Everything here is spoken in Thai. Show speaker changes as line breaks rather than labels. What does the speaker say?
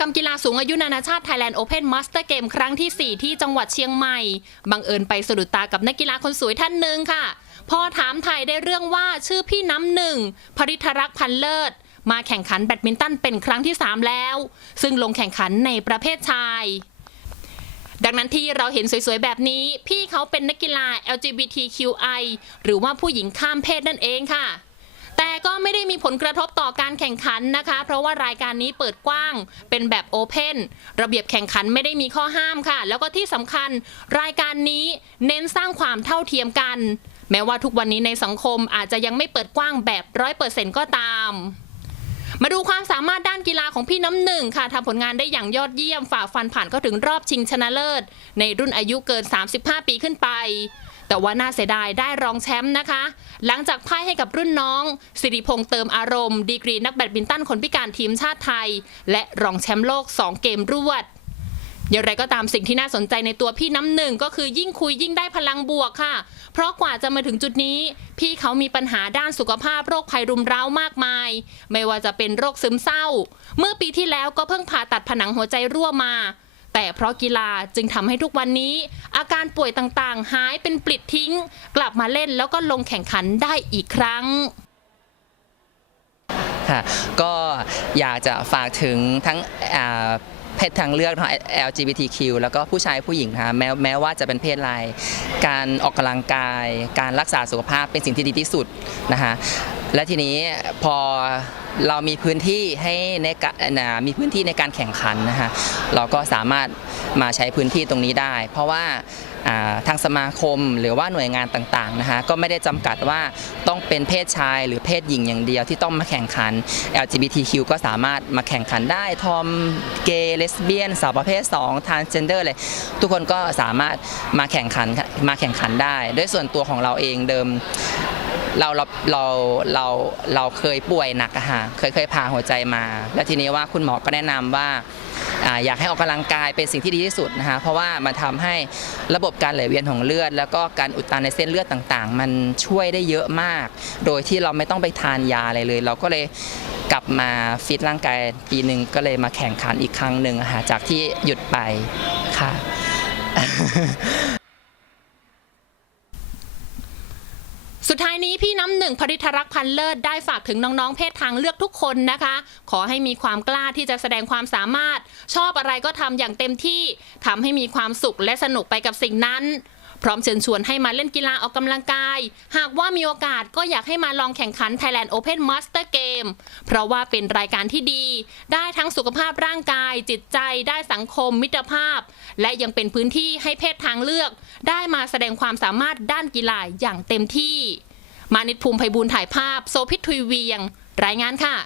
กรรมกีฬาสูงอายุนานาชาติ Thailand Open Master Game ครั้งที่ 4 ที่จังหวัดเชียงใหม่ บังเอิญไปสะดุดตากับนักกีฬาคนสวยท่านหนึ่งค่ะ พอถามไทยได้เรื่องว่าชื่อพี่น้ำหนึ่งพริธรักษ์พันเลิศ มาแข่งขันแบดมินตันเป็นครั้งที่ 3 แล้ว ซึ่งลงแข่งขันในประเภทชาย ดังนั้นที่เราเห็นสวยๆ แบบนี้ พี่เขาเป็นนักกีฬา LGBTQI หรือว่าผู้หญิงข้ามเพศนั่นเองค่ะ แต่ก็ไม่ได้มีผลกระทบต่อการแข่งขันนะคะ เพราะว่ารายการนี้เปิดกว้างเป็นแบบโอเพนระเบียบแข่งขันไม่ได้มีข้อห้ามค่ะ แล้วก็ที่สำคัญรายการนี้เน้นสร้างความเท่าเทียมกัน แม้ว่าทุกวันนี้ในสังคมอาจจะยังไม่เปิดกว้างแบบร้อยเปอร์เซ็นต์ก็ตามมาดูความสามารถด้านกีฬาของพี่น้ำหนึ่งค่ะทำผลงานได้อย่างยอดเยี่ยมฝ่าฟันผ่านก็ถึงรอบชิงชนะเลิศ ในรุ่นอายุเกิน 35 ปีขึ้นไป แต่ว่าน่าเสียดายได้รองแชมป์นะคะ หลังจากพ่ายให้กับรุ่นน้อง สิริพงษ์เติมอารมณ์ ดีกรีนักแบดมินตันคนพิการทีมชาติไทย และรองแชมป์โลก 2 เกมรวดอย่างไรก็ตามสิ่งที่น่าสนใจในตัวพี่น้ำหนึ่งก็คือยิ่งคุยยิ่งได้พลังบวกค่ะ เพราะกว่าจะมาถึงจุดนี้ พี่เขามีปัญหาด้านสุขภาพโรคภัยรุมเร้ามากมาย ไม่ว่าจะเป็นโรคซึมเศร้า เมื่อปีที่แล้วก็เพิ่งผ่าตัดผนังหัวใจรั่วมา แต่เพราะกีฬาจึงทำให้ทุกวันนี้ อาการป่วยต่างๆ หายเป็นปลิดทิ้ง กลับมาเล่นแล้วก็ลงแข่งขันได้อีกครั้ง
ค่ะก็อยากจะฝากถึงทั้งเพศทางเลือกทั้ง LGBTQ แล้วก็ผู้ชายผู้หญิงนะคะแม้แม้ว่าจะเป็นเพศไรการออกกำลังกาย การรักษาสุขภาพเป็นสิ่งที่ดีที่สุดนะคะ และทีนี้พอเรามีพื้นที่ให้ในการมีพื้นที่ในการแข่งขันนะคะเราก็สามารถมาใช้พื้นที่ตรงนี้ได้ เพราะว่าอ่าทางสมาคมหรือว่าหน่วยงานต่างๆนะคะก็ไม่ได้จำกัดว่าต้องเป็นเพศชายหรือเพศหญิงอย่างเดียวที่ต้องมาแข่งขัน LGBTQ ก็สามารถมาแข่งขันได้ทอมเกย์เลสเบี้ยนสาวประเภท2ทานเจนเดอร์เลยทุกคนก็สามารถมาแข่งขันมาแข่งขันได้ ด้วยส่วนตัวของเราเองเดิม เราเราเราเราเราเคยป่วยหนักอะฮะเคยเคยผ่าหัวใจมา แล้วทีนี้ว่าคุณหมอก็แนะนำว่าอ่าอยากให้ออกกำลังกายเป็นสิ่งที่ดีที่สุดนะคะเพราะว่ามันทำให้ระบบการไหลเวียนของเลือด แล้วก็การอุดตันในเส้นเลือดต่างๆ มันช่วยได้เยอะมาก โดยที่เราไม่ต้องไปทานยาอะไรเลย เราก็เลยกลับมาฟิตร่างกายปีหนึ่งก็เลยมาแข่งขันอีกครั้งหนึ่งอะะจากที่หยุดไปค่ะ
สุดท้ายนี้พี่น้ำหนึ่งพริธรักพันเลิศได้ฝากถึงน้องๆ เพศทางเลือกทุกคนนะคะ ขอให้มีความกล้าที่จะแสดงความสามารถ ชอบอะไรก็ทำอย่างเต็มที่ทำให้มีความสุขและสนุกไปกับสิ่งนั้น พร้อมเชิญชวนให้มาเล่นกีฬาออกกำลังกาย หากว่ามีโอกาสก็อยากให้มาลองแข่งขัน Thailand Open Master Game เพราะว่าเป็นรายการที่ดี ได้ทั้งสุขภาพร่างกาย จิตใจได้สังคมมิตรภาพ และยังเป็นพื้นที่ให้เพศทางเลือก ได้มาแสดงความสามารถด้านกีฬาอย่างเต็มที่ มานิตภูมิไพบูลย์ถ่ายภาพ โซพิษทุยเวียง รายงานค่ะ